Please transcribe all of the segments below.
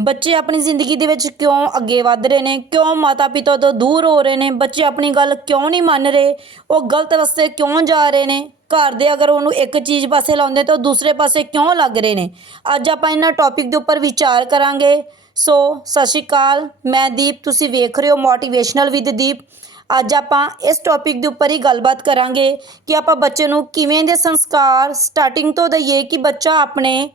ਬੱਚੇ ਆਪਣੀ ਜ਼ਿੰਦਗੀ ਦੇ ਵਿੱਚ ਕਿਉਂ ਅੱਗੇ ਵਧ ਰਹੇ ਨੇ? ਕਿਉਂ ਮਾਤਾ ਪਿਤਾ ਤੋਂ ਦੂਰ ਹੋ ਰਹੇ ਨੇ? ਬੱਚੇ ਆਪਣੀ ਗੱਲ ਕਿਉਂ ਨਹੀਂ ਮੰਨ ਰਹੇ? ਉਹ ਗਲਤ ਰਸਤੇ ਕਿਉਂ ਜਾ ਰਹੇ ਨੇ? ਘਰ ਦੇ ਅਗਰ ਉਹਨੂੰ ਇੱਕ ਚੀਜ਼ ਪਾਸੇ ਲਾਉਂਦੇ ਤਾਂ ਉਹ ਦੂਸਰੇ ਪਾਸੇ ਕਿਉਂ ਲੱਗ ਰਹੇ ਨੇ? ਅੱਜ ਆਪਾਂ ਇਹਨਾਂ ਟੌਪਿਕ ਦੇ ਉੱਪਰ ਵਿਚਾਰ ਕਰਾਂਗੇ। ਸੋ, ਸਤਿ ਸ਼੍ਰੀ ਅਕਾਲ। ਮੈਂ ਦੀਪ, ਤੁਸੀਂ ਵੇਖ ਰਹੇ ਹੋ ਮੋਟੀਵੇਸ਼ਨਲ ਵਿਦ ਦੀਪ। ਅੱਜ ਆਪਾਂ ਇਸ ਟੌਪਿਕ ਦੇ ਉੱਪਰ ਹੀ ਗੱਲਬਾਤ ਕਰਾਂਗੇ ਕਿ ਆਪਾਂ ਬੱਚੇ ਨੂੰ ਕਿਵੇਂ ਦੇ ਸੰਸਕਾਰ ਸਟਾਰਟਿੰਗ ਤੋਂ ਦਈਏ ਕਿ ਬੱਚਾ ਆਪਣੇ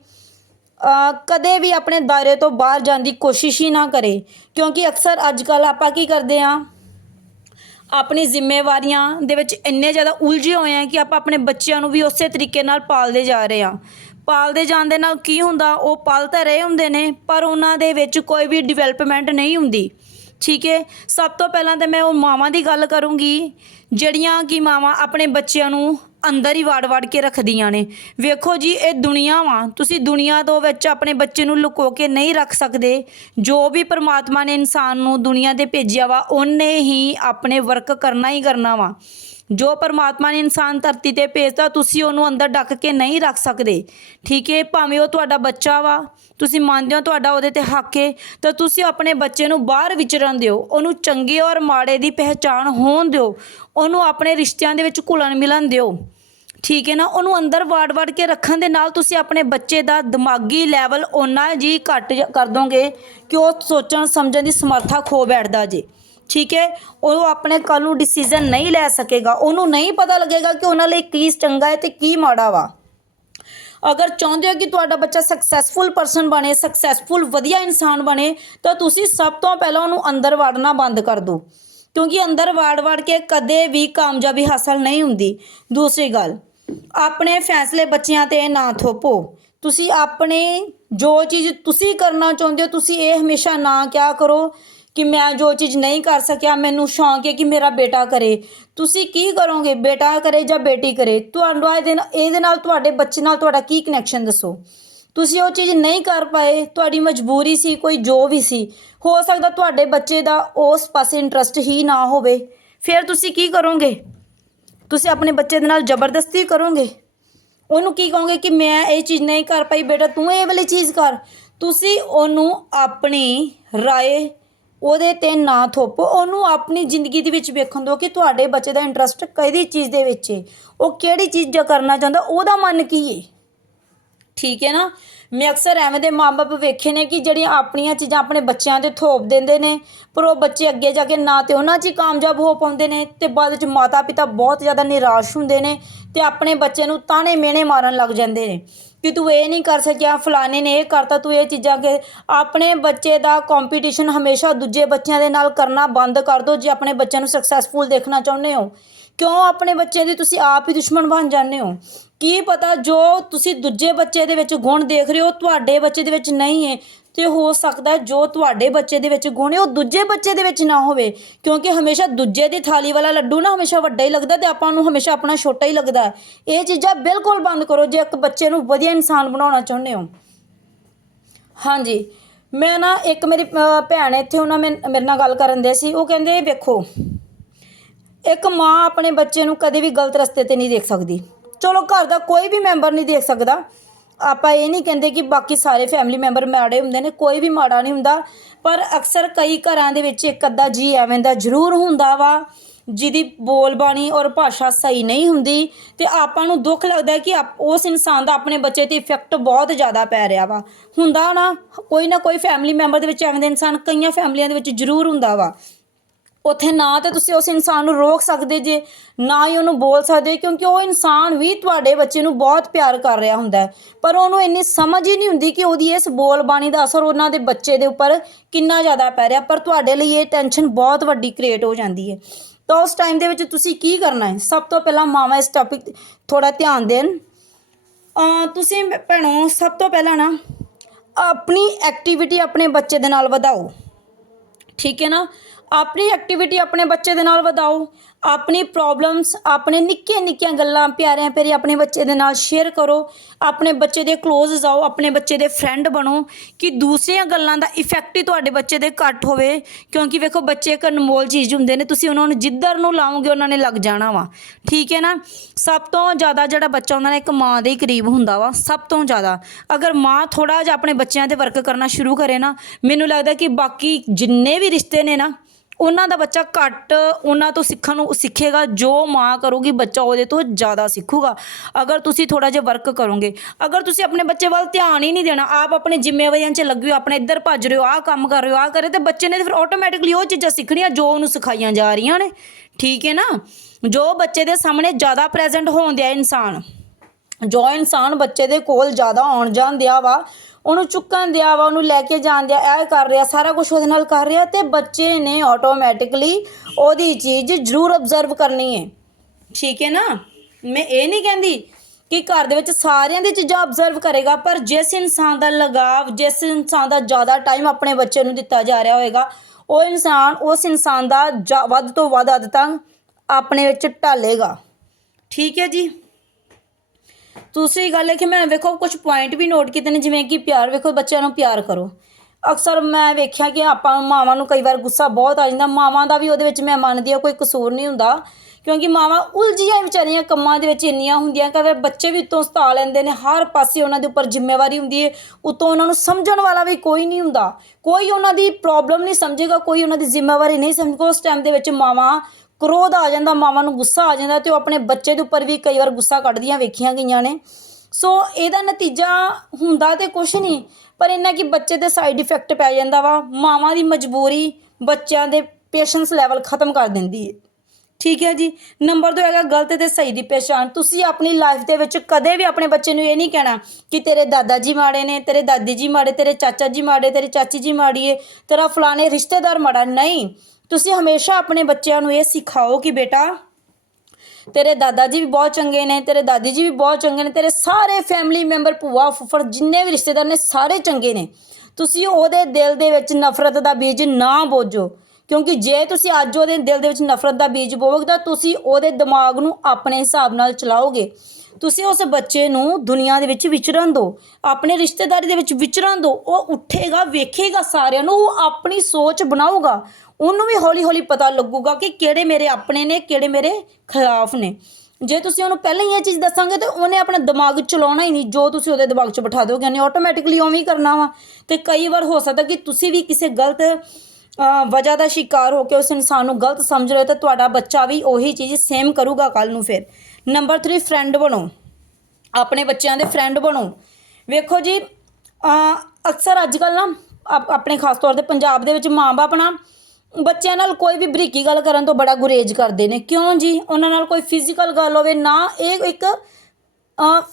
ਕਦੇ ਵੀ ਆਪਣੇ ਦਾਇਰੇ ਤੋਂ ਬਾਹਰ ਜਾਣ ਦੀ ਕੋਸ਼ਿਸ਼ ਹੀ ਨਾ ਕਰੇ। ਕਿਉਂਕਿ ਅਕਸਰ ਅੱਜ ਕੱਲ ਆਪਾਂ ਕੀ ਕਰਦੇ ਆ ਆਪਣੀ ਜ਼ਿੰਮੇਵਾਰੀਆਂ ਦੇ ਵਿੱਚ ਇੰਨੇ ਜ਼ਿਆਦਾ ਉਲਝੇ ਹੋਏ ਆ ਕਿ ਆਪਾਂ ਆਪਣੇ ਬੱਚਿਆਂ ਨੂੰ ਵੀ ਉਸੇ ਤਰੀਕੇ ਨਾਲ ਪਾਲਦੇ ਜਾ ਰਹੇ ਆ ਪਾਲਦੇ ਜਾਣ ਦੇ ਨਾਲ ਕੀ ਹੁੰਦਾ? ਉਹ ਪਾਲ ਤਾਂ ਰਹੇ ਹੁੰਦੇ ਨੇ, ਪਰ ਉਹਨਾਂ ਦੇ ਵਿੱਚ ਕੋਈ ਵੀ ਡਿਵੈਲਪਮੈਂਟ ਨਹੀਂ ਹੁੰਦੀ। ਠੀਕ ਹੈ? ਸਭ ਤੋਂ ਪਹਿਲਾਂ ਤਾਂ ਮੈਂ ਉਹ ਮਾਵਾਂ ਦੀ ਗੱਲ ਕਰੂੰਗੀ, ਜਿਹੜੀਆਂ ਕਿ ਮਾਵਾਂ ਆਪਣੇ ਬੱਚਿਆਂ ਨੂੰ ਅੰਦਰ ਹੀ ਵਾੜ-ਵਾੜ ਕੇ ਰੱਖਦੀਆਂ ਨੇ। ਵੇਖੋ ਜੀ, ਇਹ ਦੁਨੀਆ ਵਾ। ਤੁਸੀਂ ਦੁਨੀਆ ਤੋਂ ਵਿੱਚ ਆਪਣੇ ਬੱਚੇ ਨੂੰ ਲੁਕੋ ਕੇ ਨਹੀਂ ਰੱਖ ਸਕਦੇ। ਜੋ ਵੀ ਪਰਮਾਤਮਾ ਨੇ ਇਨਸਾਨ ਨੂੰ ਦੁਨੀਆ ਤੇ ਭੇਜਿਆ ਵਾ, ਉਹਨੇ ਹੀ ਆਪਣੇ ਵਰਕ ਕਰਨਾ ਹੀ ਕਰਨਾ ਵਾ। ਜੋ ਪਰਮਾਤਮਾ ਨੇ ਇਨਸਾਨ ਧਰਤੀ ਤੇ ਭੇਜਤਾ, ਤੁਸੀਂ ਉਹਨੂੰ ਅੰਦਰ ਡੱਕ ਕੇ ਨਹੀਂ ਰੱਖ ਸਕਦੇ। ਠੀਕ ਹੈ ਭਾਵੇਂ ਉਹ ਤੁਹਾਡਾ ਬੱਚਾ ਵਾ। ਤੁਸੀਂ ਮੰਨਦੇ ਹੋ ਤੁਹਾਡਾ ਉਹਦੇ ਤੇ ਹੱਕ ਹੈ ਤਾਂ ਤੁਸੀਂ ਆਪਣੇ ਬੱਚੇ ਨੂੰ ਬਾਹਰ ਵਿਚਰਨ ਦਿਓ। ਉਹਨੂੰ ਚੰਗੇ ਔਰ ਮਾੜੇ ਦੀ ਪਹਿਚਾਣ ਹੋਣ ਦਿਓ। ਉਹਨੂੰ ਆਪਣੇ ਰਿਸ਼ਤਿਆਂ ਦੇ ਵਿੱਚ ਘੁਲਣ ਮਿਲਣ ਦਿਓ। ਠੀਕ ਹੈ ਨਾ, ਉਹਨੂੰ ਅੰਦਰ ਵਾੜ-ਵਾੜ ਕੇ ਰੱਖਣ ਦੇ ਨਾਲ ਤੁਸੀਂ ਆਪਣੇ ਬੱਚੇ ਦਾ ਦਿਮਾਗੀ ਲੈਵਲ ਓਨਾ ਜੀ ਘੱਟ ਕਰ ਦੋਗੇ ਕਿ ਉਹ ਸੋਚਣ, ਸਮਝਣ ਦੀ ਸਮਰੱਥਾ ਖੋ ਬੈਠਦਾ ਜੇ। ਠੀਕ ਹੈ, ਉਹ ਆਪਣੇ ਕੱਲ ਨੂੰ ਡਿਸੀਜਨ ਨਹੀਂ ਲੈ ਸਕੇਗਾ। ਉਹਨੂੰ ਨਹੀਂ ਪਤਾ ਲੱਗੇਗਾ ਕਿ ਉਹਨਾਂ ਲਈ ਕੀ ਚੰਗਾ ਹੈ ਤੇ ਕੀ ਮਾੜਾ ਵਾ। ਅਗਰ ਚਾਹੁੰਦੇ ਹੋ ਕਿ ਤੁਹਾਡਾ ਬੱਚਾ ਸਕਸੈਸਫੁਲ ਪਰਸਨ ਬਣੇ ਸਕਸੈਸਫੁਲ ਵਧੀਆ ਇਨਸਾਨ ਬਣੇ, ਤਾਂ ਤੁਸੀਂ ਸਭ ਤੋਂ ਪਹਿਲਾਂ ਉਹਨੂੰ ਅੰਦਰ ਵੜਨਾ ਬੰਦ ਕਰ ਦਿਓ ਕਿਉਂਕਿ ਅੰਦਰ ਵਾੜ-ਵਾੜ ਕੇ ਕਦੇ ਵੀ ਕਾਮਯਾਬੀ ਹਾਸਲ ਨਹੀਂ ਹੁੰਦੀ। ਦੂਸਰੀ ਗੱਲ ਆਪਣੇ ਫੈਸਲੇ ਬੱਚਿਆਂ ਤੇ ਨਾ ਥੋਪੋ। ਤੁਸੀਂ ਆਪਣੇ ਜੋ ਚੀਜ਼ ਤੁਸੀਂ ਕਰਨਾ ਚਾਹੁੰਦੇ ਹੋ, ਤੁਸੀਂ ਇਹ ਹਮੇਸ਼ਾ ਨਾ ਕਿਆ ਕਰੋ ਕਿ ਮੈਂ ਜੋ ਚੀਜ਼ ਨਹੀਂ ਕਰ ਸਕਿਆ, ਮੈਨੂੰ ਸ਼ੌਂਕ ਹੈ ਕਿ ਮੇਰਾ ਬੇਟਾ ਕਰੇ। ਤੁਸੀਂ ਕੀ ਕਰੋਗੇ? ਬੇਟਾ ਕਰੇ ਜਾਂ ਬੇਟੀ ਕਰੇ? ਤੁਹਾਨੂੰ ਇਹਦੇ ਨਾਲ ਇਹਦੇ ਨਾਲ ਤੁਹਾਡੇ ਬੱਚੇ ਨਾਲ ਤੁਹਾਡਾ ਕੀ ਕਨੈਕਸ਼ਨ ਦੱਸੋ? ਤੁਸੀਂ ਉਹ ਚੀਜ਼ ਨਹੀਂ ਕਰ ਪਾਏ, ਤੁਹਾਡੀ ਮਜਬੂਰੀ ਸੀ, ਕੋਈ ਜੋ ਵੀ ਸੀ, ਹੋ ਸਕਦਾ ਤੁਹਾਡੇ ਬੱਚੇ ਦਾ ਉਸ ਪਾਸੇ ਇੰਟਰਸਟ ਹੀ ਨਾ ਹੋਵੇ। ਫਿਰ ਤੁਸੀਂ ਕੀ ਕਰੋਗੇ? ਤੁਸੀਂ ਆਪਣੇ ਬੱਚੇ ਦੇ ਨਾਲ ਜ਼ਬਰਦਸਤੀ ਕਰੋਗੇ? ਉਹਨੂੰ ਕੀ ਕਹੋਗੇ ਕਿ ਮੈਂ ਇਹ ਚੀਜ਼ ਨਹੀਂ ਕਰ ਪਾਈ ਬੇਟਾ, ਤੂੰ ਇਹ ਵਾਲੀ ਚੀਜ਼ ਕਰ। ਤੁਸੀਂ ਉਹਨੂੰ ਆਪਣੀ ਰਾਏ ਉਹਦੇ ਤੇ ਨਾ ਥੋਪੋ, ਉਹਨੂੰ ਆਪਣੀ ਜ਼ਿੰਦਗੀ ਦੇ ਵਿੱਚ ਵੇਖਣ ਦਿਓ ਕਿ ਤੁਹਾਡੇ ਬੱਚੇ ਦਾ ਇੰਟਰਸਟ ਕਿਹੜੀ ਚੀਜ਼ ਦੇ ਵਿੱਚ ਹੈ ਉਹ ਕਿਹੜੀ ਚੀਜ਼ ਜੋ ਕਰਨਾ ਚਾਹੁੰਦਾ, ਉਹਦਾ ਮਨ ਕੀ ਹੈ ਠੀਕ ਹੈ ਨਾ? ਮੈਂ ਅਕਸਰ ਐਵੇਂ ਦੇ ਮਾਪੇ ਵੇਖੇ ਨੇ ਕਿ ਜਿਹੜੀਆਂ ਆਪਣੀਆਂ ਚੀਜ਼ਾਂ ਆਪਣੇ ਬੱਚਿਆਂ ਤੇ ਥੋਪ ਦਿੰਦੇ ਨੇ, ਪਰ ਉਹ ਬੱਚੇ ਅੱਗੇ ਜਾ ਕੇ ਨਾ ਤੇ ਉਹਨਾਂ 'ਚ ਹੀ ਕਾਮਯਾਬ ਹੋ ਪਾਉਂਦੇ ਨੇ ਤੇ ਬਾਅਦ ਵਿੱਚ ਮਾਤਾ ਪਿਤਾ ਬਹੁਤ ਜ਼ਿਆਦਾ ਨਿਰਾਸ਼ ਹੁੰਦੇ ਨੇ ਤੇ ਆਪਣੇ ਬੱਚੇ ਨੂੰ ਤਾਣੇ ਮੇਣੇ ਮਾਰਨ ਲੱਗ ਜਾਂਦੇ ਨੇ। ਕਿ ਤੂੰ ਇਹ ਨਹੀਂ ਕਰ ਸਕਿਆ, ਫਲਾਣੇ ਨੇ ਇਹ ਕਰਤਾ, ਤੂੰ ਇਹ ਚੀਜ਼ਾਂ ਕੇ ਆਪਣੇ ਬੱਚੇ ਦਾ ਕੰਪੀਟੀਸ਼ਨ ਹਮੇਸ਼ਾ ਦੂਜੇ ਬੱਚਿਆਂ ਦੇ ਨਾਲ ਕਰਨਾ ਬੰਦ ਕਰ ਦਿਓ ਜੇ ਆਪਣੇ ਬੱਚਿਆਂ ਨੂੰ ਸਕਸੈਸਫੁਲ ਦੇਖਣਾ ਚਾਹੁੰਦੇ ਹੋ। ਕਿਉਂ ਆਪਣੇ ਬੱਚੇ ਦੀ ਤੁਸੀਂ ਆਪ ਹੀ ਦੁਸ਼ਮਣ ਬਣ ਜਾਂਦੇ ਹੋ? ਕੀ ਪਤਾ ਜੋ ਤੁਸੀਂ ਦੂਜੇ ਬੱਚੇ ਦੇ ਵਿੱਚ ਗੁਣ ਦੇਖ ਰਹੇ ਹੋ ਤੁਹਾਡੇ ਬੱਚੇ ਦੇ ਵਿੱਚ ਨਹੀਂ ਹੈ। ਤੇ ਹੋ ਸਕਦਾ ਜੋ ਤੁਹਾਡੇ ਬੱਚੇ ਦੇ ਵਿੱਚ ਗੁਣ ਹੈ, ਉਹ ਦੂਜੇ ਬੱਚੇ ਦੇ ਵਿੱਚ ਨਾ ਹੋਵੇ। ਕਿਉਂਕਿ ਹਮੇਸ਼ਾ ਦੂਜੇ ਦੀ ਥਾਲੀ ਵਾਲਾ ਲੱਡੂ ਨਾ ਹਮੇਸ਼ਾ ਵੱਡਾ ਹੀ ਲੱਗਦਾ ਤੇ ਆਪਾਂ ਨੂੰ ਹਮੇਸ਼ਾ ਆਪਣਾ ਛੋਟਾ ਹੀ ਲੱਗਦਾ। ਇਹ ਚੀਜ਼ਾਂ ਬਿਲਕੁਲ ਬੰਦ ਕਰੋ, ਜੇ ਇੱਕ ਬੱਚੇ ਨੂੰ ਵਧੀਆ ਇਨਸਾਨ ਬਣਾਉਣਾ ਚਾਹੁੰਦੇ ਹੋ। ਹਾਂਜੀ। ਮੈਂ ਨਾ ਇੱਕ ਮੇਰੀ ਭੈਣ ਇੱਥੇ ਉਹਨਾਂ ਮੈਂ, ਮੇਰੇ ਨਾਲ ਗੱਲ ਕਰਨ ਦੇ ਸੀ। ਉਹ ਕਹਿੰਦੇ, ਵੇਖੋ, ਇੱਕ ਮਾਂ ਆਪਣੇ ਬੱਚੇ ਨੂੰ ਕਦੇ ਵੀ ਗਲਤ ਰਸਤੇ ਤੇ ਨਹੀਂ ਦੇਖ ਸਕਦੀ। ਚਲੋ ਘਰ ਦਾ ਕੋਈ ਵੀ ਮੈਂਬਰ ਨਹੀਂ ਦੇਖ ਸਕਦਾ। ਆਪਾਂ ਇਹ ਨਹੀਂ ਕਹਿੰਦੇ ਕਿ ਬਾਕੀ ਸਾਰੇ ਫੈਮਿਲੀ ਮੈਂਬਰ ਮਾੜੇ ਹੁੰਦੇ ਨੇ, ਕੋਈ ਵੀ ਮਾੜਾ ਨਹੀਂ ਹੁੰਦਾ। ਪਰ ਅਕਸਰ ਕਈ ਘਰਾਂ ਦੇ ਵਿੱਚ ਇੱਕ ਅੱਧਾ ਜੀ ਐਵੇਂ ਦਾ ਜ਼ਰੂਰ ਹੁੰਦਾ ਵਾ, ਜਿਹਦੀ ਬੋਲਬਾਣੀ ਔਰ ਭਾਸ਼ਾ ਸਹੀ ਨਹੀਂ ਹੁੰਦੀ ਤੇ ਆਪਾਂ ਨੂੰ ਦੁੱਖ ਲੱਗਦਾ ਕਿ ਉਸ ਇਨਸਾਨ ਦਾ ਆਪਣੇ ਬੱਚੇ ਤੇ ਇਫੈਕਟ ਬਹੁਤ ਜ਼ਿਆਦਾ ਪੈ ਰਿਹਾ ਵਾ। ਹੁੰਦਾ ਨਾ, ਕੋਈ ਨਾ ਕੋਈ ਫੈਮਿਲੀ ਮੈਂਬਰ ਦੇ ਵਿੱਚ ਐਵੇਂ ਦੇ ਇਨਸਾਨ ਕਈਆਂ ਫੈਮਲੀਆਂ ਦੇ ਵਿੱਚ ਜ਼ਰੂਰ ਹੁੰਦਾ ਵਾ। ਉੱਥੇ ਨਾ ਤੇ ਤੁਸੀਂ ਉਸ ਇਨਸਾਨ ਨੂੰ ਰੋਕ ਸਕਦੇ ਜੇ, ਨਾ ਹੀ ਉਹਨੂੰ ਬੋਲ ਸਕਦੇ, ਕਿਉਂਕਿ ਉਹ ਇਨਸਾਨ ਵੀ ਤੁਹਾਡੇ ਬੱਚੇ ਨੂੰ ਬਹੁਤ ਪਿਆਰ ਕਰ ਰਿਹਾ ਹੁੰਦਾ ਪਰ ਉਹਨੂੰ ਇੰਨੀ ਸਮਝ ਹੀ ਨਹੀਂ ਹੁੰਦੀ ਕਿ ਉਹਦੀ ਇਸ ਬੋਲਬਾਣੀ ਦਾ ਅਸਰ ਉਹਨਾਂ ਦੇ ਬੱਚੇ ਦੇ ਉੱਪਰ ਕਿੰਨਾ ਜ਼ਿਆਦਾ ਪੈ ਰਿਹਾ। ਪਰ ਤੁਹਾਡੇ ਲਈ ਇਹ ਟੈਨਸ਼ਨ ਬਹੁਤ ਵੱਡੀ ਕ੍ਰੀਏਟ ਹੋ ਜਾਂਦੀ ਹੈ। ਤਾਂ ਉਸ ਟਾਈਮ ਦੇ ਵਿੱਚ ਤੁਸੀਂ ਕੀ ਕਰਨਾ ਹੈ? ਸਭ ਤੋਂ ਪਹਿਲਾਂ ਮਾਵਾਂ ਇਸ ਟੌਪਿਕ ਥੋੜਾ ਧਿਆਨ ਦੇਣ। ਤੁਸੀਂ ਭੈਣੋ, ਸਭ ਤੋਂ ਪਹਿਲਾਂ ਨਾ ਆਪਣੀ ਐਕਟੀਵਿਟੀ ਆਪਣੇ ਬੱਚੇ ਦੇ ਨਾਲ ਵਧਾਓ। ਠੀਕ ਹੈ ਨਾ? ਆਪਣੀ ਐਕਟੀਵਿਟੀ ਆਪਣੇ ਬੱਚੇ ਦੇ ਨਾਲ ਵਧਾਓ, ਆਪਣੀ ਪ੍ਰੋਬਲਮਸ ਆਪਣੇ ਨਿੱਕੀਆਂ ਨਿੱਕੀਆਂ ਗੱਲਾਂ, ਪਿਆਰਿਆਂ ਪਿਆਰੇ ਆਪਣੇ ਬੱਚੇ ਦੇ ਨਾਲ ਸ਼ੇਅਰ ਕਰੋ, ਆਪਣੇ ਬੱਚੇ ਦੇ ক্লোਜ਼ ਜਾਓ, ਆਪਣੇ ਬੱਚੇ ਦੇ ਫਰੈਂਡ ਬਣੋ, ਕਿ ਦੂਸਰੀਆਂ ਗੱਲਾਂ ਦਾ ਇਫੈਕਟ ਹੀ ਤੁਹਾਡੇ ਬੱਚੇ ਦੇ ਘੱਟ ਹੋਵੇ, ਕਿਉਂਕਿ ਵੇਖੋ ਬੱਚੇ ਇੱਕ ਅਨਮੋਲ ਚੀਜ਼ ਹੁੰਦੇ ਨੇ, ਤੁਸੀਂ ਉਹਨਾਂ ਨੂੰ ਜਿੱਧਰ ਨੂੰ ਲਾਓਗੇ ਉਹਨਾਂ ਨੇ ਲੱਗ ਜਾਣਾ ਵਾ। ਠੀਕ ਹੈ ਨਾ? ਸਭ ਤੋਂ ਜ਼ਿਆਦਾ ਜਿਹੜਾ ਬੱਚਾ ਉਹਨਾਂ ਨੇ, ਇੱਕ ਮਾਂ ਦੇ ਕਰੀਬ ਹੁੰਦਾ ਵਾ, ਸਭ ਤੋਂ ਜ਼ਿਆਦਾ। ਅਗਰ ਮਾਂ ਥੋੜਾ ਜਿਹਾ ਆਪਣੇ ਬੱਚਿਆਂ ਤੇ ਵਰਕ ਕਰਨਾ ਸ਼ੁਰੂ ਕਰੇ ਨਾ, ਮੈਨੂੰ ਲੱਗਦਾ ਕਿ ਬਾਕੀ ਜਿੰਨੇ ਵੀ ਰਿਸ਼ਤੇ ਨੇ ਨਾ ਉਹਨਾਂ ਦਾ ਬੱਚਾ ਘੱਟ ਉਹਨਾਂ ਤੋਂ ਸਿੱਖਣ ਨੂੰ ਸਿੱਖੇਗਾ, ਜੋ ਮਾਂ ਕਰੂਗੀ ਬੱਚਾ ਉਹਦੇ ਤੋਂ ਜ਼ਿਆਦਾ ਸਿੱਖੂਗਾ। ਅਗਰ ਤੁਸੀਂ ਥੋੜਾ ਜਿਹਾ ਵਰਕ ਕਰੋਗੇ, ਅਗਰ ਤੁਸੀਂ ਆਪਣੇ ਬੱਚੇ ਵੱਲ ਧਿਆਨ ਹੀ ਨਹੀਂ ਦੇਣਾ, ਆਪ ਆਪਣੇ ਜ਼ਿੰਮੇਵਾਰੀਆਂ 'ਚ ਲੱਗੇ ਹੋ ਆਪਣੇ ਇੱਧਰ ਭੱਜ ਰਹੇ ਹੋ, ਆਹ ਕੰਮ ਕਰ ਰਹੇ ਹੋ, ਆਹ ਕਰੇ ਤੇ ਬੱਚੇ ਨੇ ਫਿਰ ਆਟੋਮੈਟਿਕਲੀ ਉਹ ਚੀਜ਼ਾਂ ਸਿੱਖਣੀਆਂ ਜੋ ਉਹਨੂੰ ਸਿਖਾਈਆਂ ਜਾ ਰਹੀਆਂ ਨੇ। ਠੀਕ ਹੈ ਨਾ? ਜੋ ਬੱਚੇ ਦੇ ਸਾਹਮਣੇ ਜ਼ਿਆਦਾ ਪ੍ਰੈਜ਼ੈਂਟ ਹੋਣ ਦਿਆ ਇਨਸਾਨ, ਜੋ ਇਨਸਾਨ ਬੱਚੇ ਦੇ ਕੋਲ ਜ਼ਿਆਦਾ ਆਉਣ ਜਾਣ ਦਿਆ ਵਾ ਉਹਨੂੰ ਚੁੱਕਣ ਦਿਆ ਵਾ, ਉਹਨੂੰ ਲੈ ਕੇ ਜਾਣ ਦਿਆ, ਇਹ ਕਰ ਰਿਹਾ, ਸਾਰਾ ਕੁਝ ਉਹਦੇ ਨਾਲ ਕਰ ਰਿਹਾ ਤੇ ਬੱਚੇ ਨੇ ਆਟੋਮੈਟਿਕਲੀ ਉਹਦੀ ਚੀਜ਼ ਜ਼ਰੂਰ ਆਬਜ਼ਰਵ ਕਰਨੀ ਹੈ। ਠੀਕ ਹੈ ਨਾ? ਮੈਂ ਇਹ ਨਹੀਂ ਕਹਿੰਦੀ ਕਿ ਘਰ ਦੇ ਵਿੱਚ ਸਾਰਿਆਂ ਦੀ ਚੀਜ਼ਾਂ ਆਬਜ਼ਰਵ ਕਰੇਗਾ, ਪਰ ਜਿਸ ਇਨਸਾਨ ਦਾ ਲਗਾਵ, ਜਿਸ ਇਨਸਾਨ ਦਾ ਜ਼ਿਆਦਾ ਟਾਈਮ ਆਪਣੇ ਬੱਚੇ ਨੂੰ ਦਿੱਤਾ ਜਾ ਰਿਹਾ ਹੋਏਗਾ, ਉਹ ਇਨਸਾਨ ਉਸ ਇਨਸਾਨ ਦਾ ਜਾ- ਵੱਧ ਤੋਂ ਵੱਧ ਆਦਤਾਂ ਆਪਣੇ ਵਿੱਚ ਢਾਲੇਗਾ। ਠੀਕ ਹੈ ਜੀ? ਦੂਸਰੀ ਗੱਲ ਹੈ ਕਿ ਮੈਂ ਵੇਖੋ ਕੁਝ ਪੁਆਇੰਟ ਵੀ ਨੋਟ ਕੀਤੇ ਨੇ, ਜਿਵੇਂ ਕਿ ਪਿਆਰ, ਵੇਖੋ ਬੱਚਿਆਂ ਨੂੰ ਪਿਆਰ ਕਰੋ। ਅਕਸਰ ਮੈਂ ਵੇਖਿਆ ਕਿ ਆਪਾਂ ਮਾਵਾਂ ਨੂੰ ਕਈ ਵਾਰ ਗੁੱਸਾ ਬਹੁਤ ਆ ਜਾਂਦਾ। ਮਾਵਾਂ ਦਾ ਵੀ ਉਹਦੇ ਵਿੱਚ ਮੈਂ ਮੰਨਦੀ ਆ ਕੋਈ ਕਸੂਰ ਨਹੀਂ ਹੁੰਦਾ। ਕਿਉਂਕਿ ਮਾਵਾਂ ਉਲਝੀਆਂ ਵਿਚਾਰੀਆਂ ਕੰਮਾਂ ਦੇ ਵਿੱਚ ਇੰਨੀਆਂ ਹੁੰਦੀਆਂ ਕਿ ਫਿਰ ਬੱਚੇ ਵੀ ਉੱਤੋਂ ਸਤਾ ਲੈਂਦੇ ਨੇ, ਹਰ ਪਾਸੇ ਉਹਨਾਂ ਦੇ ਉੱਪਰ ਜ਼ਿੰਮੇਵਾਰੀ ਹੁੰਦੀ ਹੈ ਉੱਤੋਂ ਉਹਨਾਂ ਨੂੰ ਸਮਝਣ ਵਾਲਾ ਵੀ ਕੋਈ ਨਹੀਂ ਹੁੰਦਾ। ਕੋਈ ਉਹਨਾਂ ਦੀ ਪ੍ਰੋਬਲਮ ਨਹੀਂ ਸਮਝੇਗਾ, ਕੋਈ ਉਹਨਾਂ ਦੀ ਜ਼ਿੰਮੇਵਾਰੀ ਨਹੀਂ ਸਮਝੇਗਾ। ਉਸ ਟਾਈਮ ਦੇ ਵਿੱਚ ਮਾਵਾਂ ਕ੍ਰੋਧ ਆ ਜਾਂਦਾ, ਮਾਵਾਂ ਨੂੰ ਗੁੱਸਾ ਆ ਜਾਂਦਾ ਤੇ ਉਹ ਆਪਣੇ ਬੱਚੇ ਦੇ ਉੱਪਰ ਵੀ ਕਈ ਵਾਰ ਗੁੱਸਾ ਕੱਢਦੀਆਂ ਵੇਖੀਆਂ ਗਈਆਂ ਨੇ। ਸੋ ਇਹਦਾ ਨਤੀਜਾ ਹੁੰਦਾ ਤੇ ਕੁਛ ਨਹੀਂ, ਪਰ ਇਹਨਾਂ ਕਿ ਬੱਚੇ ਦੇ ਸਾਈਡ ਇਫੈਕਟ ਪੈ ਜਾਂਦਾ ਵਾ, ਮਾਵਾਂ ਦੀ ਮਜਬੂਰੀ ਬੱਚਿਆਂ ਦੇ ਪੇਸ਼ੈਂਸ ਲੈਵਲ ਖਤਮ ਕਰ ਦਿੰਦੀ ਹੈ ਠੀਕ ਹੈ ਜੀ, ਨੰਬਰ 2 ਹੈਗਾ ਗਲਤ ਤੇ ਸਹੀ ਦੀ ਪਛਾਣ। ਤੁਸੀਂ ਆਪਣੀ ਲਾਈਫ ਦੇ ਵਿੱਚ ਕਦੇ ਵੀ ਆਪਣੇ ਬੱਚੇ ਨੂੰ ਇਹ ਨਹੀਂ ਕਹਿਣਾ ਕਿ ਤੇਰੇ ਦਾਦਾ ਜੀ ਮਾੜੇ ਨੇ, ਤੇਰੇ ਦਾਦੀ ਜੀ ਮਾੜੇ, ਤੇਰੇ ਚਾਚਾ ਜੀ ਮਾੜੇ, ਤੇਰੇ ਚਾਚੀ ਜੀ ਮਾੜੀ ਏ, ਤੇਰਾ ਫਲਾਣੇ ਰਿਸ਼ਤੇਦਾਰ ਮਾੜਾ। ਨਹੀਂ ਤੁਸੀਂ ਹਮੇਸ਼ਾ ਆਪਣੇ ਬੱਚਿਆਂ ਨੂੰ ਇਹ ਸਿਖਾਓ ਕਿ ਬੇਟਾ, ਤੇਰੇ ਦਾਦਾ ਜੀ ਵੀ ਬਹੁਤ ਚੰਗੇ ਨੇ, ਤੇਰੇ ਦਾਦੀ ਜੀ ਵੀ ਬਹੁਤ ਚੰਗੇ ਨੇ, ਤੇਰੇ ਸਾਰੇ ਫੈਮਿਲੀ ਮੈਂਬਰ ਭੂਆ, ਫੁੱਫੜ, ਜਿੰਨੇ ਵੀ ਰਿਸ਼ਤੇਦਾਰ ਨੇ, ਸਾਰੇ ਚੰਗੇ ਨੇ। ਤੁਸੀਂ ਉਹਦੇ ਦਿਲ ਦੇ ਵਿੱਚ ਨਫ਼ਰਤ ਦਾ ਬੀਜ ਨਾ ਬੋਝੋ, ਕਿਉਂਕਿ ਜੇ ਤੁਸੀਂ ਅੱਜ ਉਹਦੇ ਦਿਲ ਦੇ ਵਿੱਚ ਨਫ਼ਰਤ ਦਾ ਬੀਜ ਬੋਵੋਗੇ, ਤਾਂ ਤੁਸੀਂ ਉਹਦੇ ਦਿਮਾਗ ਨੂੰ ਆਪਣੇ ਹਿਸਾਬ ਨਾਲ ਚਲਾਓਗੇ। ਤੁਸੀਂ ਉਸ ਬੱਚੇ ਨੂੰ ਦੁਨੀਆ ਦੇ ਵਿੱਚ ਵਿਚਰਨ ਦਿਓ, ਆਪਣੇ ਰਿਸ਼ਤੇਦਾਰੀ ਦੇ ਵਿੱਚ ਵਿਚਰਨ ਦਿਓ, ਉਹ ਉੱਠੇਗਾ, ਵੇਖੇਗਾ ਸਾਰਿਆਂ ਨੂੰ, ਉਹ ਆਪਣੀ ਸੋਚ ਬਣਾਊਗਾ। ਉਹਨੂੰ ਵੀ ਹੌਲੀ ਹੌਲੀ ਪਤਾ ਲੱਗੂਗਾ ਕਿ ਕਿਹੜੇ ਮੇਰੇ ਆਪਣੇ ਨੇ, ਕਿਹੜੇ ਮੇਰੇ ਖਿਲਾਫ ਨੇ। ਜੇ ਤੁਸੀਂ ਉਹਨੂੰ ਪਹਿਲਾਂ ਹੀ ਇਹ ਚੀਜ਼ ਦੱਸਾਂਗੇ ਤੇ ਉਹਨੇ ਆਪਣਾ ਦਿਮਾਗ ਚਲਾਉਣਾ ਹੀ ਨਹੀਂ, ਜੋ ਤੁਸੀਂ ਉਹਦੇ ਦਿਮਾਗ 'ਚ ਬਿਠਾ ਦੋਗੇ ਉਹਨੇ ਆਟੋਮੈਟਿਕਲੀ ਉਵੇਂ ਹੀ ਕਰਨਾ ਵਾ। ਤੇ ਕਈ ਵਾਰ ਹੋ ਸਕਦਾ ਕਿ ਤੁਸੀਂ ਵੀ ਕਿਸੇ ਗਲਤ ਵਜ੍ਹਾ ਦਾ ਸ਼ਿਕਾਰ ਹੋ ਕੇ ਉਸ ਇਨਸਾਨ ਨੂੰ ਗਲਤ ਸਮਝ ਰਹੇ ਹੋ ਤਾਂ ਤੁਹਾਡਾ ਬੱਚਾ ਵੀ ਉਹੀ ਚੀਜ਼ ਸੇਮ ਕਰੂਗਾ ਕੱਲ ਨੂੰ ਫਿਰ। ਨੰਬਰ 3 ਫਰੈਂਡ ਬਣੋ। ਆਪਣੇ ਬੱਚਿਆਂ ਦੇ ਫਰੈਂਡ ਬਣੋ। ਵੇਖੋ ਜੀ ਅਕਸਰ ਅੱਜ ਕੱਲ ਨਾ ਆਪਣੇ ਖਾਸ ਤੌਰ ਤੇ ਪੰਜਾਬ ਦੇ ਵਿੱਚ ਮਾਂ-ਬਾਪ ਨਾ ਬੱਚਿਆਂ ਨਾਲ ਕੋਈ ਵੀ ਬਰੀਕੀ ਗੱਲ ਕਰਨ ਤੋਂ ਬੜਾ ਗੁਰੇਜ ਕਰਦੇ ਨੇ। ਕਿਉਂ ਜੀ? ਉਹਨਾਂ ਨਾਲ ਕੋਈ ਫਿਜ਼ੀਕਲ ਗੱਲ ਹੋਵੇ ਨਾ, ਇਹ ਇੱਕ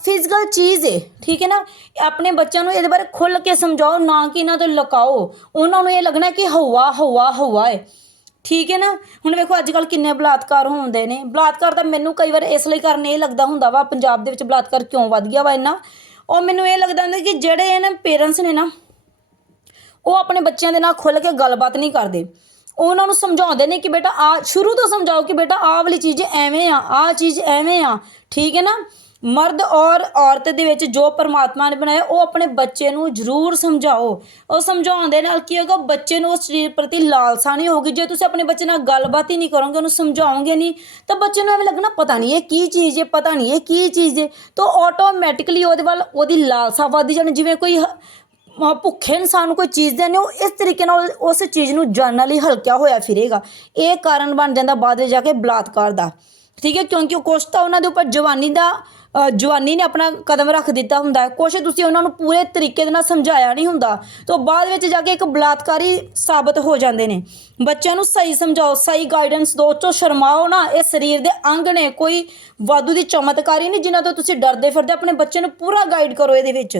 ਫਿਜ਼ੀਕਲ ਚੀਜ਼ ਹੈ ਠੀਕ ਹੈ ਨਾ? ਆਪਣੇ ਬੱਚਿਆਂ ਨੂੰ ਇਹਦੇ ਬਾਰੇ ਖੁੱਲ ਕੇ ਸਮਝਾਓ, ਨਾ ਕਿ ਇਹਨਾਂ ਤੋਂ ਲੁਕਾਓ। ਉਹਨਾਂ ਨੂੰ ਇਹ ਲੱਗਣਾ ਕਿ ਹਵਾ ਹਵਾ ਹਵਾ ਹੈ ਠੀਕ ਹੈ ਨਾ? ਹੁਣ ਵੇਖੋ ਅੱਜ ਕੱਲ ਕਿੰਨੇ ਬਲਾਤਕਾਰ ਹੁੰਦੇ ਨੇ। ਬਲਾਤਕਾਰ ਤਾਂ ਮੈਨੂੰ ਕਈ ਵਾਰ ਇਸ ਲਈ ਕਰਨ ਇਹ ਲੱਗਦਾ ਹੁੰਦਾ ਵਾ, ਪੰਜਾਬ ਦੇ ਵਿੱਚ ਬਲਾਤਕਾਰ ਕਿਉਂ ਵੱਧ ਗਿਆ ਵਾ ਇੰਨਾ? ਉਹ ਮੈਨੂੰ ਇਹ ਲੱਗਦਾ ਹੁੰਦਾ ਕਿ ਜਿਹੜੇ ਇਹਨਾਂ ਪੇਰੈਂਟਸ ਨੇ ਨਾ, ਉਹ ਆਪਣੇ ਬੱਚਿਆਂ ਦੇ ਨਾਲ ਖੁੱਲ ਕੇ ਗੱਲਬਾਤ ਨਹੀਂ ਕਰਦੇ। ਉਹਨਾਂ ਨੂੰ ਸਮਝਾਉਂਦੇ ਨੇ ਕਿ ਬੇਟਾ ਆ, ਸ਼ੁਰੂ ਤੋਂ ਸਮਝਾਓ ਕਿ ਬੇਟਾ ਆਹ ਵਾਲੀ ਚੀਜ਼ ਐਵੇਂ ਆ, ਆਹ ਚੀਜ਼ ਐਵੇਂ ਆ। ਠੀਕ ਹੈ ਨਾ? ਮਰਦ ਔਰ ਔਰਤ ਦੇ ਵਿੱਚ ਜੋ ਪਰਮਾਤਮਾ ਨੇ ਬਣਾਇਆ, ਉਹ ਆਪਣੇ ਬੱਚੇ ਨੂੰ ਜ਼ਰੂਰ ਸਮਝਾਓ। ਉਹ ਸਮਝਾਉਣ ਦੇ ਨਾਲ ਕੀ ਹੋਗਾ ਬੱਚੇ ਨੂੰ ਉਸ ਚੀਜ਼ ਪ੍ਰਤੀ ਲਾਲਸਾ ਨਹੀਂ ਹੋਗੀ ਜੇ ਤੁਸੀਂ ਆਪਣੇ ਬੱਚੇ ਨਾਲ ਗੱਲਬਾਤ ਹੀ ਨਹੀਂ ਕਰੋਗੇ, ਉਹਨੂੰ ਸਮਝਾਓਗੇ ਨਹੀਂ, ਤਾਂ ਬੱਚੇ ਨੂੰ ਐਵੇਂ ਲੱਗਣਾ, ਪਤਾ ਨਹੀਂ ਇਹ ਕੀ ਚੀਜ਼ ਹੈ ਪਤਾ ਨਹੀਂ ਇਹ ਕੀ ਚੀਜ਼ ਹੈ ਤਾਂ ਆਟੋਮੈਟਿਕਲੀ ਉਹਦੇ ਵੱਲ ਉਹਦੀ ਲਾਲਸਾ ਵੱਧ ਜਾਣੀ, ਜਿਵੇਂ ਕੋਈ ਭੁੱਖੇ ਇਨਸਾਨ ਨੂੰ ਕੋਈ ਚੀਜ਼ ਦੇਣੇ ਉਹ ਇਸ ਤਰੀਕੇ ਨਾਲ ਉਸ ਚੀਜ਼ ਨੂੰ ਜਾਣਨ ਲਈ ਹਲਕਿਆ ਹੋਇਆ ਫਿਰੇਗਾ ਇਹ ਕਾਰਨ ਬਣ ਜਾਂਦਾ ਬਾਅਦ ਵਿੱਚ ਜਾ ਕੇ ਬਲਾਤਕਾਰ ਦਾ ਠੀਕ ਹੈ ਕਿਉਂਕਿ ਕੁਛ ਤਾਂ ਉਹਨਾਂ ਦੇ ਉੱਪਰ ਜਵਾਨੀ ਦਾ ਜਵਾਨੀ ਨੇ ਆਪਣਾ ਕਦਮ ਰੱਖ ਦਿੱਤਾ ਹੁੰਦਾ ਹੈ ਕੁਛ ਤੁਸੀਂ ਉਹਨਾਂ ਨੂੰ ਪੂਰੇ ਤਰੀਕੇ ਦੇ ਨਾਲ ਸਮਝਾਇਆ ਨਹੀਂ ਹੁੰਦਾ ਤੋਂ ਬਾਅਦ ਵਿੱਚ ਜਾ ਕੇ ਇੱਕ ਬਲਾਤਕਾਰੀ ਸਾਬਤ ਹੋ ਜਾਂਦੇ ਨੇ ਬੱਚਿਆਂ ਨੂੰ ਸਹੀ ਸਮਝਾਓ ਸਹੀ ਗਾਈਡੈਂਸ ਦਿਓ ਚੋ ਸ਼ਰਮਾਓ ਨਾ ਇਹ ਸਰੀਰ ਦੇ ਅੰਗ ਨੇ ਕੋਈ ਵਾਧੂ ਦੀ ਚਮਤਕਾਰੀ ਨਹੀਂ ਜਿਨ੍ਹਾਂ ਤੋਂ ਤੁਸੀਂ ਡਰਦੇ ਫਿਰਦੇ ਆਪਣੇ ਬੱਚੇ ਨੂੰ ਪੂਰਾ ਗਾਈਡ ਕਰੋ ਇਹਦੇ ਵਿੱਚ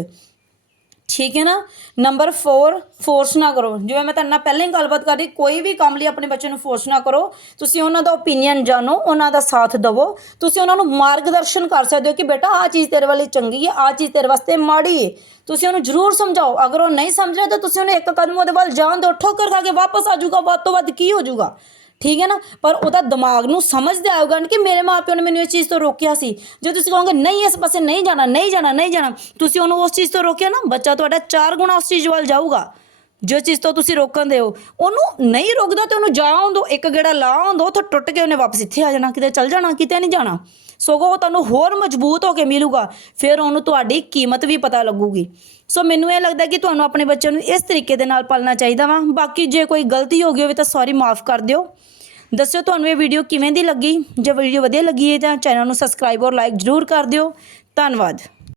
ਠੀਕ ਹੈ ਨਾ? ਨੰਬਰ 4 ਫੋਰਸ ਨਾ ਕਰੋ। ਜਿਵੇਂ ਮੈਂ ਤੁਹਾਡੇ ਨਾਲ ਪਹਿਲਾਂ ਹੀ ਗੱਲਬਾਤ ਕਰ ਰਹੀ, ਕੋਈ ਵੀ ਕੰਮ ਲਈ ਆਪਣੇ ਬੱਚੇ ਨੂੰ ਫੋਰਸ ਨਾ ਕਰੋ। ਤੁਸੀਂ ਉਹਨਾਂ ਦਾ ਓਪੀਨੀਅਨ ਜਾਣੋ, ਉਹਨਾਂ ਦਾ ਸਾਥ ਦਿਵੋ। ਤੁਸੀਂ ਉਹਨਾਂ ਨੂੰ ਮਾਰਗਦਰਸ਼ਨ ਕਰ ਸਕਦੇ ਹੋ ਕਿ ਬੇਟਾ, ਆਹ ਚੀਜ਼ ਤੇਰੇ ਵਾਲੀ ਚੰਗੀ ਹੈ, ਆਹ ਚੀਜ਼ ਤੇਰੇ ਵਾਸਤੇ ਮਾੜੀ ਹੈ। ਤੁਸੀਂ ਉਹਨੂੰ ਜ਼ਰੂਰ ਸਮਝਾਓ। ਅਗਰ ਉਹ ਨਹੀਂ ਸਮਝ ਰਿਹਾ ਤਾਂ ਤੁਸੀਂ ਉਹਨੂੰ ਇੱਕ ਕਦਮ ਉਹਦੇ ਵੱਲ ਜਾਣ ਦਿਓ। ਠੋਕਰ ਖਾ ਕੇ ਵਾਪਸ ਆ ਜਾਊਗਾ। ਵੱਧ ਤੋਂ ਵੱਧ ਕੀ ਹੋ ਜਾਊਗਾ? ਠੀਕ ਹੈ ਨਾ? ਪਰ ਉਹਦਾ ਦਿਮਾਗ ਨੂੰ ਸਮਝਦਾ ਆਊਗਾ ਕਿ ਮੇਰੇ ਮਾਪਿਓ ਨੇ ਮੈਨੂੰ ਇਸ ਚੀਜ਼ ਤੋਂ ਰੋਕਿਆ ਸੀ। ਜੇ ਤੁਸੀਂ ਕਹੋਗੇ, ਨਹੀਂ, ਇਸ ਪਾਸੇ ਨਹੀਂ ਜਾਣਾ ਨਹੀਂ ਜਾਣਾ ਨਹੀਂ ਜਾਣਾ, ਤੁਸੀਂ ਉਹਨੂੰ ਉਸ ਚੀਜ਼ ਤੋਂ ਰੋਕਿਆ ਨਾ, ਬੱਚਾ ਤੁਹਾਡਾ ਚਾਰ ਗੁਣਾ ਉਸ ਚੀਜ਼ ਵੱਲ ਜਾਊਗਾ। ਜੋ ਚੀਜ਼ ਤੋਂ ਤੁਸੀਂ ਰੋਕਣ ਦੇ ਹੋ, ਉਹਨੂੰ ਨਹੀਂ ਰੋਕਦਾ ਤੇ ਉਹਨੂੰ ਜਾਣ ਦਿਓ ਇੱਕ ਗੇੜਾ ਲਾਉਣ ਦਿਓ ਉੱਥੋਂ ਟੁੱਟ ਕੇ ਉਹਨੇ ਵਾਪਸ ਇੱਥੇ ਆ ਜਾਣਾ, ਕਿਤੇ ਚੱਲ ਜਾਣਾ, ਕਿਤੇ ਨਹੀਂ ਜਾਣਾ। ਸਗੋਂ ਉਹ ਤੁਹਾਨੂੰ ਹੋਰ ਮਜ਼ਬੂਤ ਹੋ ਕੇ ਮਿਲੂਗਾ, ਫਿਰ ਉਹਨੂੰ ਤੁਹਾਡੀ ਕੀਮਤ ਵੀ ਪਤਾ ਲੱਗੂਗੀ। ਸੋ ਮੈਨੂੰ ਇਹ ਲੱਗਦਾ ਕਿ ਤੁਹਾਨੂੰ ਆਪਣੇ ਬੱਚਿਆਂ ਨੂੰ ਇਸ ਤਰੀਕੇ ਦੇ ਨਾਲ ਪਾਲਣਾ ਚਾਹੀਦਾ ਵਾ। ਬਾਕੀ ਜੇ ਕੋਈ ਗਲਤੀ ਹੋ ਗਈ ਹੋਵੇ ਤਾਂ ਸੌਰੀ, ਮਾਫ ਕਰ ਦਿਓ। ਦੱਸਿਓ ਤੁਹਾਨੂੰ ਇਹ ਵੀਡੀਓ ਕਿਵੇਂ ਦੀ ਲੱਗੀ? ਜੇ ਵੀਡੀਓ ਵਧੀਆ ਲੱਗੀ ਹੈ ਤਾਂ ਚੈਨਲ ਨੂੰ ਸਬਸਕ੍ਰਾਈਬ ਔਰ ਲਾਈਕ ਜ਼ਰੂਰ ਕਰ ਦਿਓ। ਧੰਨਵਾਦ।